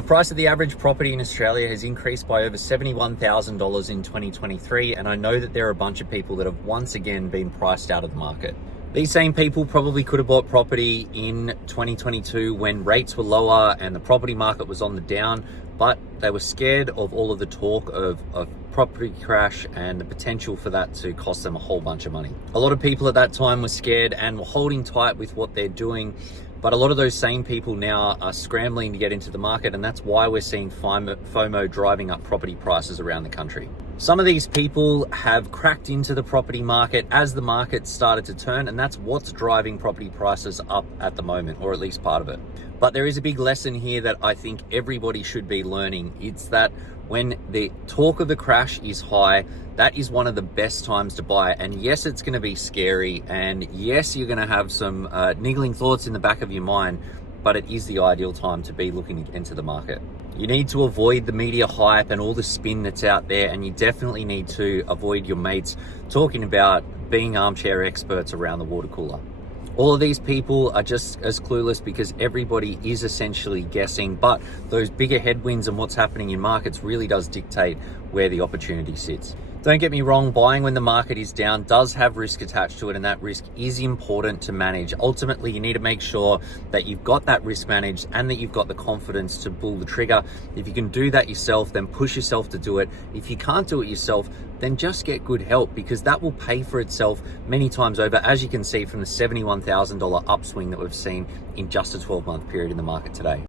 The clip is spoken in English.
The price of the average property in Australia has increased by over $71,000 in 2023, and I know that there are a bunch of people that have once again been priced out of the market. These same people probably could have bought property in 2022 when rates were lower and the property market was on the down, but they were scared of all of the talk of a property crash and the potential for that to cost them a whole bunch of money. A lot of people at that time were scared and were holding tight with what they're doing. But a lot of those same people now are scrambling to get into the market, and that's why we're seeing FOMO driving up property prices around the country. Some of these people have cracked into the property market as the market started to turn, and that's what's driving property prices up at the moment, or at least part of it. But there is a big lesson here that I think everybody should be learning. It's that when the talk of the crash is high, that is one of the best times to buy. And yes, it's going to be scary. And yes, you're going to have some niggling thoughts in the back of your mind, but it is the ideal time to be looking into the market. You need to avoid the media hype and all the spin that's out there. And you definitely need to avoid your mates talking about being armchair experts around the water cooler. All of these people are just as clueless because everybody is essentially guessing, but those bigger headwinds and what's happening in markets really does dictate where the opportunity sits. Don't get me wrong, buying when the market is down does have risk attached to it, and that risk is important to manage. Ultimately, you need to make sure that you've got that risk managed and that you've got the confidence to pull the trigger. If you can do that yourself, then push yourself to do it. If you can't do it yourself, then just get good help, because that will pay for itself many times over, as you can see from the $71,000 upswing that we've seen in just a 12-month period in the market today.